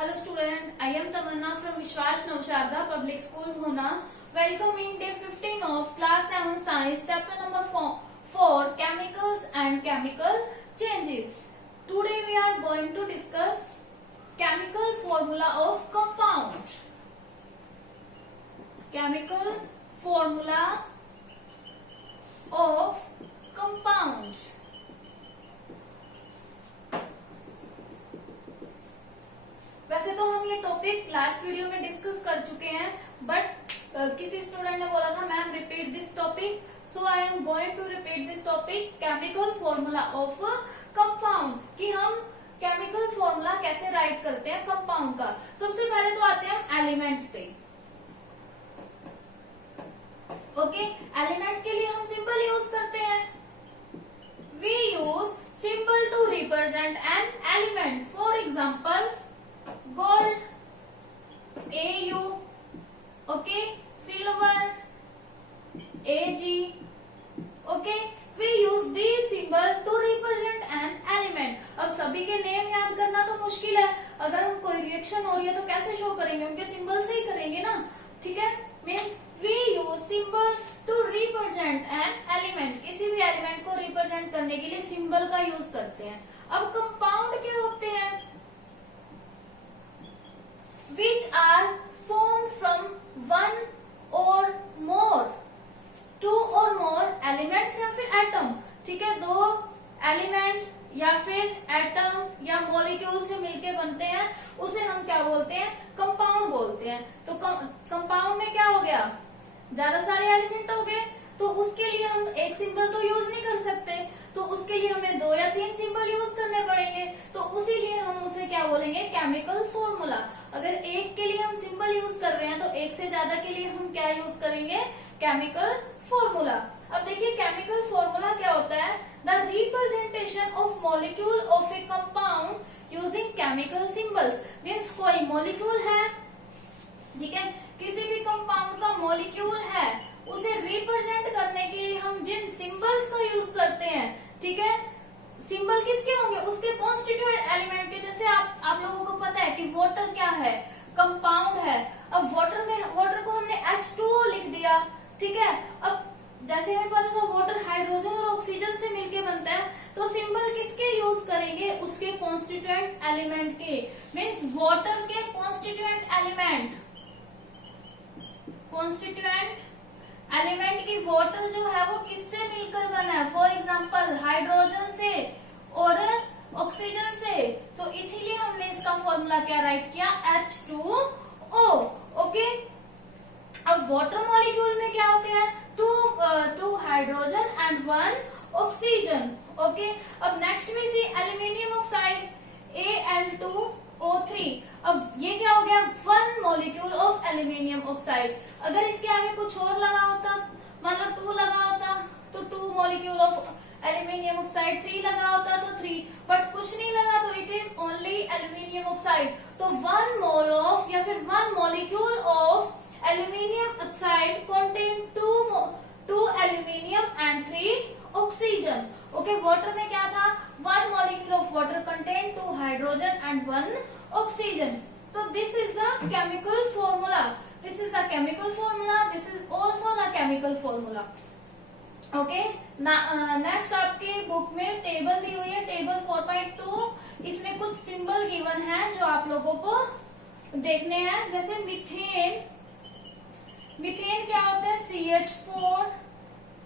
Hello student, I am Tamanna from Vishwas Navsharda Public School Bhuna. Welcome in day 15 of class 7 science chapter number 4 chemicals and chemical changes. Today we are going to discuss chemical formula of compound. Chemical formula of compounds. वैसे तो हम ये topic last video में discuss कर चुके हैं, but किसी student ने बोला था ma'am repeat this topic, so I am going to repeat this topic chemical formula of compound, कि हम केमिकल फॉर्मूला कैसे राइट करते हैं कंपाउंड का। सबसे पहले तो आते हैं हम एलिमेंट पे। ओके, एलिमेंट के लिए हम सिंबल यूज करते हैं। We use symbol to represent an element. For example gold, AU, okay, silver, AG, okay, we use these symbol to represent an element। अब सभी के नेम याद करना तो मुश्किल है, अगर हम कोई रिएक्शन हो रही है तो कैसे शो करेंगे, उनके सिंबल से ही करेंगे ना, ठीक है। Means we use symbol to represent an element। किसी भी एलिमेंट को रिप्रेजेंट करने के लिए सिंबल का यूज करते हैं। अब कंपाउंड क्या होते हैं? Which are formed from one or more, two or more elements या फिर एटम, ठीक है। दो एलिमेंट या फिर एटम या मॉलिक्यूल से मिलके बनते हैं, उसे हम क्या बोलते हैं? कंपाउंड बोलते हैं। तो कंपाउंड में क्या हो गया? ज्यादा सारे एलिमेंट हो गए, तो उसके लिए हम एक सिंबल तो यूज नहीं कर सकते, तो उसके लिए हमें 2 या 3 सिंबल यूज करने पड़ेंगे। तो उसीलिए हम उसे क्या बोलेंगे? Chemical formula. अगर एक के लिए हम सिंबल यूज कर रहे हैं तो एक से ज्यादा के लिए हम क्या यूज करेंगे? Chemical formula. अब देखिए केमिकल फॉर्मूला क्या होता है? The representation of molecule of A compound using chemical symbols. Means कोई मॉलिक्यूल है, ठीक है, किसी भी कंपाउंड का मॉलिक्यूल है, उसे रिप्रेजेंट करने के लिए हम जिन सिंबल्स का यूज करते हैं, ठीक है, सिंबल किसके होंगे? उसके कॉन्स्टिट्यूएंट एलिमेंट के। जैसे आप लोगों को पता है कि वाटर क्या है? कंपाउंड है। अब वाटर को हमने H2O लिख दिया, ठीक है। अब जैसे हमें पता था वाटर हाइड्रोजन और ऑक्सीजन से मिलके बनता है, तो सिंबल किसके यूज करेंगे? उसके कॉन्स्टिट्यूएंट एलिमेंट के। मीन्स वाटर के कॉन्स्टिट्यूएंट एलिमेंट की वाटर जो है वो किससे मिलकर बना है? फॉर एग्जाम्पल हाइड्रोजन से और ऑक्सीजन से। तो इसीलिए हमने इसका फॉर्मूला क्या राइट किया? H2O। ओके, अब वाटर मॉलिक्यूल में क्या होते हैं? 2 हाइड्रोजन एंड 1 ऑक्सीजन। ओके, अब नेक्स्ट में सी एल्यूमिनियम ऑक्साइड Al2O3। अब ये क्या हो गया? 1 मॉलिक्यूल ऑफ एल्यूमिनियम ऑक्साइड। अगर इसके आगे कुछ और लगा होता, मान लो 2 लगा होता, तो 2 मॉलिक्यूल ऑफ एल्यूमिनियम ऑक्साइड। 3 लगा होता तो 3, बट कुछ नहीं लगा तो it is only aluminium oxide. तो 1 मोल ऑफ या फिर 1 molecule of aluminium oxide contain 2 aluminium and 3 oxygen. Okay, water में क्या था? 1 molecule of water contain 2 hydrogen and 1 oxygen. तो this is the chemical formula. This is the chemical formula, this is also the chemical formula. Okay, next आपके book में table दी हुई है, table 4.2। इसमें कुछ सिंबल गिवन है जो आप लोगों को देखने हैं। जैसे मीथेन, मीथेन क्या होता है? CH4,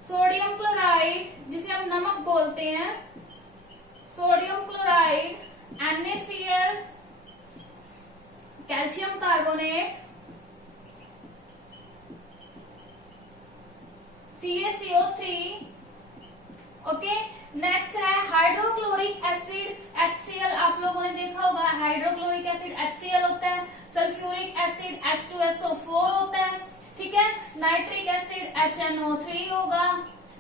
सोडियम क्लोराइड जिसे हम नमक बोलते हैं, sodium chloride, NaCl, calcium carbonate, CaCO3। Okay, next है हाइड्रोक्लोरिक एसिड HCl। आप लोगों ने देखा होगा हाइड्रोक्लोरिक एसिड HCl होता है। सल्फ्यूरिक एसिड H2SO4 होता है, ठीक है। नाइट्रिक एसिड HNO3 होगा।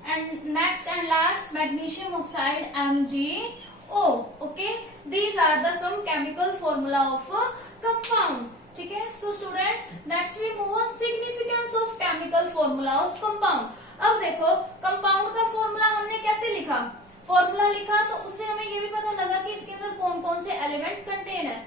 And next and last magnesium oxide MgO। Okay, these are the some chemical formula of compound, ठीक है। So student, next we move on significance of chemical formula of compound. अब देखो compound का formula हमने कैसे लिखा? Formula लिखा तो उससे हमें ये भी पता लगा कि इसके अंदर कौन कौन से एलिमेंट कंटेन है।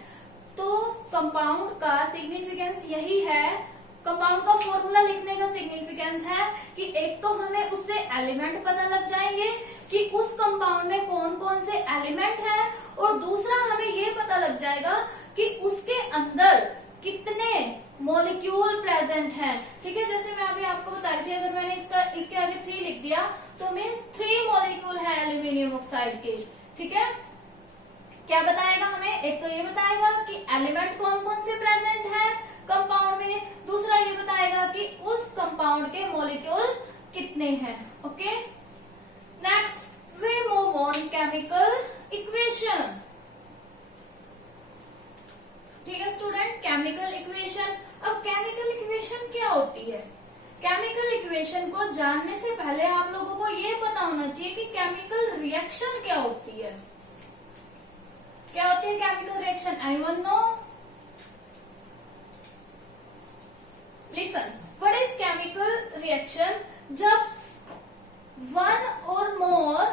तो कंपाउंड का सिग्निफिकेंस यही है, कंपाउंड का फॉर्मूला लिखने का सिग्निफिकेंस है कि एक तो हमें उससे एलिमेंट पता लग जाएंगे कि उस कंपाउंड में कौन कौन से एलिमेंट है, और दूसरा हमें ये पता लग जाएगा कि उसके अंदर कितने मॉलिक्यूल प्रेजेंट हैं। ठीक है, जैसे मैं अभी आपको बता रही थी, अगर मैंने इसके आगे 3 लिख दिया तो मीन्स 3 मॉलिक्यूल है एल्यूमिनियम ऑक्साइड के। ठीक है, क्या बताएगा हमें, एक तो ये बताएगा कि एलिमेंट कौन कौन से प्रेजेंट है कंपाउंड में, दूसरा ये बताएगा कि उस कंपाउंड के मॉलिक्यूल कितने हैं। Okay, next we move on chemical equation. ठीक है स्टूडेंट, केमिकल इक्वेशन। अब केमिकल इक्वेशन क्या होती है? केमिकल इक्वेशन को जानने से पहले आप लोगों को ये पता होना चाहिए कि केमिकल रिएक्शन क्या होती है। क्या होती है chemical reaction? Anyone no? Listen, what is chemical reaction? जब वन और मोर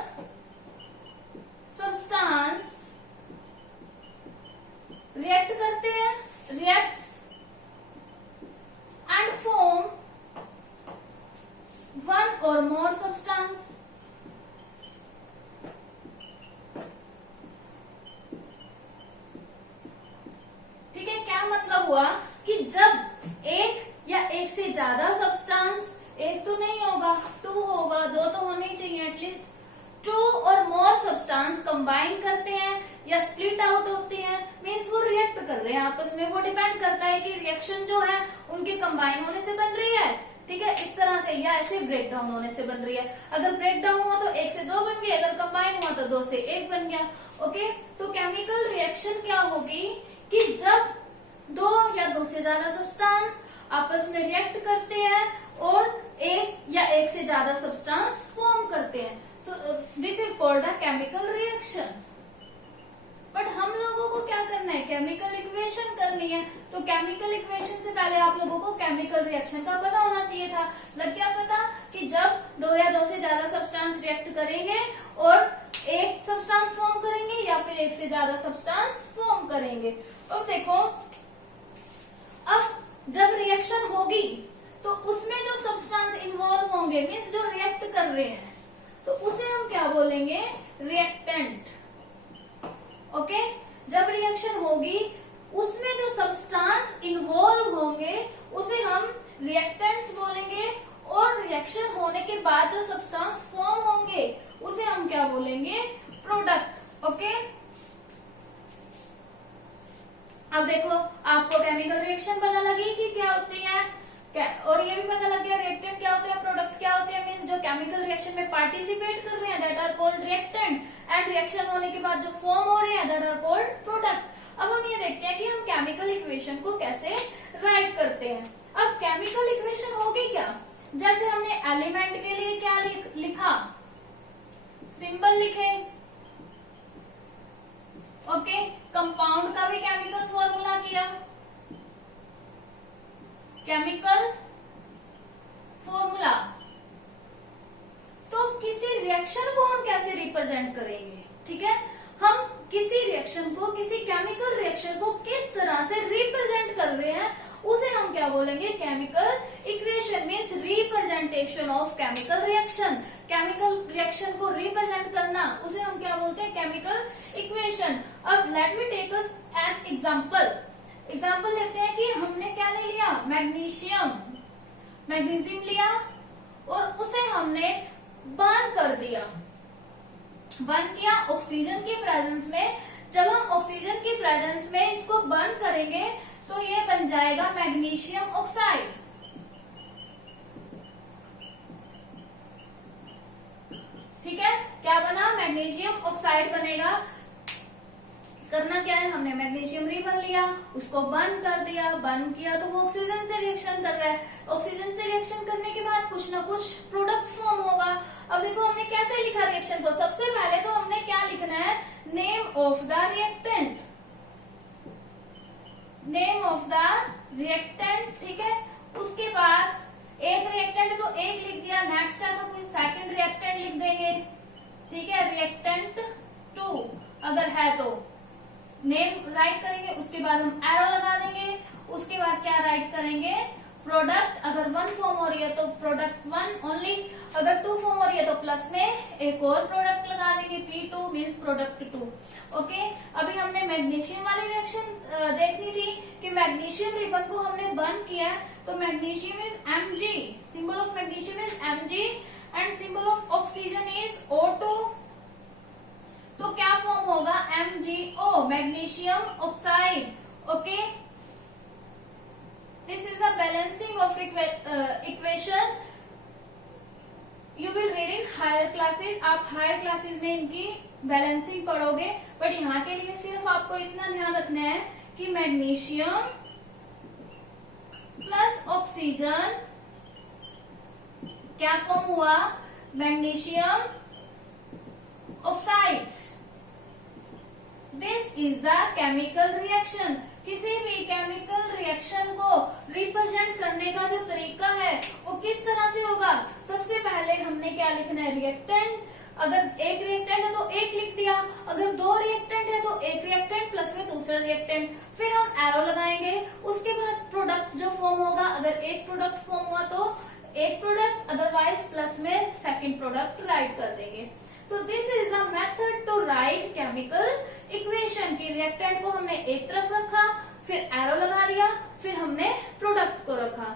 सब्सटेंस रिएक्ट करते हैं, रिएक्ट्स एंड फॉर्म वन और मोर सब्सटेंस। ठीक है, क्या मतलब हुआ कि जब एक या एक से ज्यादा सब्सटेंस, एक तो नहीं होगा, 2 होगा, 2 तो होने ही चाहिए एटलीस्ट, 2 और मोर सब्सटेंस कंबाइन करते हैं या स्प्लिट आउट होते हैं, मीन्स वो रिएक्ट कर रहे हैं आपस में। वो डिपेंड करता है कि रिएक्शन जो है उनके कंबाइन होने से बन रही है, ठीक है, इस तरह से, या ऐसे ब्रेक डाउन होने से बन रही है। अगर ब्रेक डाउन हुआ तो 1 से 2 बन गया, अगर कंबाइन हुआ तो 2 से 1 बन गया। ओके, तो केमिकल रिएक्शन क्या होगी कि जब 2 या 2 से ज्यादा सब्सटेंस आपस में रिएक्ट करते हैं और एक या एक से ज्यादा सब्सटेंस फॉर्म करते हैं, so this is called a chemical reaction. But हम लोगों को क्या करना है? केमिकल इक्वेशन करनी है। तो केमिकल इक्वेशन से पहले आप लोगों को केमिकल रिएक्शन का पता होना चाहिए था। लग गया पता कि जब 2 या 2 से ज्यादा सब्सटेंस रिएक्ट करेंगे और एक सब्सटेंस फॉर्म करेंगे या फिर एक से ज्यादा सब्सटेंस फॉर्म करेंगे। और देखो, अब जब रिएक्शन होगी तो उसमें जो सब्सटेंस इन्वॉल्व होंगे, मीन्स जो रिएक्ट कर रहे हैं, तो उसे हम क्या बोलेंगे? रिएक्टेंट। ओके, जब रिएक्शन होगी उसमें जो सब्सटेंस इन्वॉल्व होंगे उसे हम रिएक्टेंट्स बोलेंगे, और रिएक्शन होने के बाद जो सब्सटेंस फॉर्म होंगे उसे हम क्या बोलेंगे? प्रोडक्ट। ओके, अब देखो, आपको केमिकल रिएक्शन पता लगी कि क्या होती है, और ये भी पता लग गया रिएक्टेंट क्या होते हैं, प्रोडक्ट क्या होते हैं। मींस जो केमिकल रिएक्शन में पार्टिसिपेट कर रहे हैं that are called reactant, and reaction होने के बाद जो फॉर्म हो रहे हैं दैट आर कॉल्ड प्रोडक्ट। अब हम ये देखते हैं कि हम केमिकल इक्वेशन को कैसे राइट करते हैं। अब केमिकल इक्वेशन होगी क्या? जैसे हमने एलिमेंट के लिए क्या लिखा, सिंबल लिखे। ओके, कंपाउंड का भी केमिकल फॉर्मूला किया, केमिकल फॉर्मूला। तो किसी रिएक्शन को हम कैसे रिप्रेजेंट करेंगे? ठीक है, हम किसी रिएक्शन को, किसी केमिकल रिएक्शन को किस तरह से रिप्रेजेंट कर रहे हैं उसे हम क्या बोलेंगे? Chemical equation. Means representation of chemical reaction. Chemical reaction को रिप्रेजेंट करना उसे हम क्या बोलते हैं? Chemical equation. अब let me take us an example लेते हैं कि हमने क्या ले लिया? मैग्नीशियम लिया और उसे हमने बर्न कर दिया। बर्न किया ऑक्सीजन की प्रेजेंस में। जब हम ऑक्सीजन की प्रेजेंस में इसको बर्न करेंगे तो ये बन जाएगा मैग्नीशियम ऑक्साइड। ठीक है, क्या बना? मैग्नीशियम ऑक्साइड बनेगा। करना क्या है? हमने मैग्नीशियम रिबन लिया, उसको बर्न कर दिया। बर्न किया तो वो ऑक्सीजन से रिएक्शन कर रहा है। ऑक्सीजन से रिएक्शन करने के बाद कुछ ना कुछ प्रोडक्ट फॉर्म होगा। अब देखो हमने कैसे लिखा रिएक्शन को। सबसे पहले तो हमने क्या लिखना है? Name of the reactant. Name of the reactant, ठीक है। उसके बाद एक रिएक्टेंट तो एक लिख दिया, नेक्स्ट है तो कोई सेकंड रिएक्टेंट लिख देंगे। ठीक है, रिएक्टेंट 2 अगर है तो नेम राइट करेंगे, उसके बाद हम एरो लगा देंगे, उसके बाद क्या राइट करेंगे, प्रोडक्ट। अगर 1 फॉर्म हो रही है तो प्रोडक्ट 1 ओनली, अगर 2 फॉर्म हो रही है तो प्लस में एक और प्रोडक्ट लगा देंगे, P2 मीन्स प्रोडक्ट 2। ओके, अभी हमने मैग्नीशियम वाली रिएक्शन देखनी थी कि मैग्नीशियम रिबन को हमने बर्न किया है, तो magnesium is Mg, symbol of magnesium is Mg and symbol of oxygen is O2। तो क्या फॉर्म होगा, MgO, magnesium oxide. Okay, this is the balancing of equation, you will read in higher classes. आप higher classes में इनकी balancing पढ़ोगे, but यहाँ के लिए सिर्फ आपको इतना ध्यान रखना है कि मैग्नीशियम प्लस ऑक्सीजन क्या फॉर्म हुआ, magnesium oxide. This is the chemical reaction. किसी भी केमिकल रिएक्शन को रिप्रेजेंट करने का जो तरीका है वो किस तरह से होगा, सबसे पहले हमने क्या लिखना है, रिएक्टेंट। अगर एक रिएक्टेंट है तो एक लिख दिया, अगर 2 रिएक्टेंट है तो एक रिएक्टेंट प्लस में दूसरा रिएक्टेंट, फिर हम एरो लगाएंगे, उसके बाद प्रोडक्ट जो फॉर्म होगा, अगर एक प्रोडक्ट फॉर्म हुआ तो एक प्रोडक्ट, अदरवाइज प्लस में सेकेंड प्रोडक्ट राइट कर देंगे। तो this is the method to write chemical equation की रिएक्टेंट को हमने एक तरफ रखा, फिर एरो लगा दिया, फिर हमने प्रोडक्ट को रखा।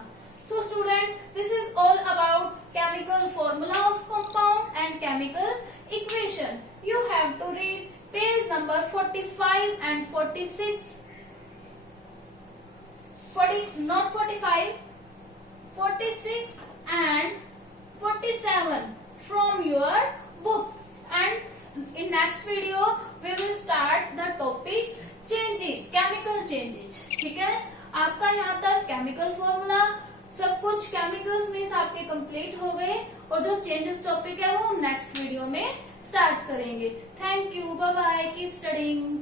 So student, this is all about chemical formula of compound and chemical equation. You have to read page number 45 and 46, not 45, 46 and 47 from your book, and in next video we will start the topic changes, chemical changes। ठीक है, आपका यहाँ तक chemical formula सब कुछ chemicals means आपके complete हो गए, और जो चेंजेस टॉपिक है वो हम नेक्स्ट वीडियो में स्टार्ट करेंगे। Thank you, bye bye, keep studying.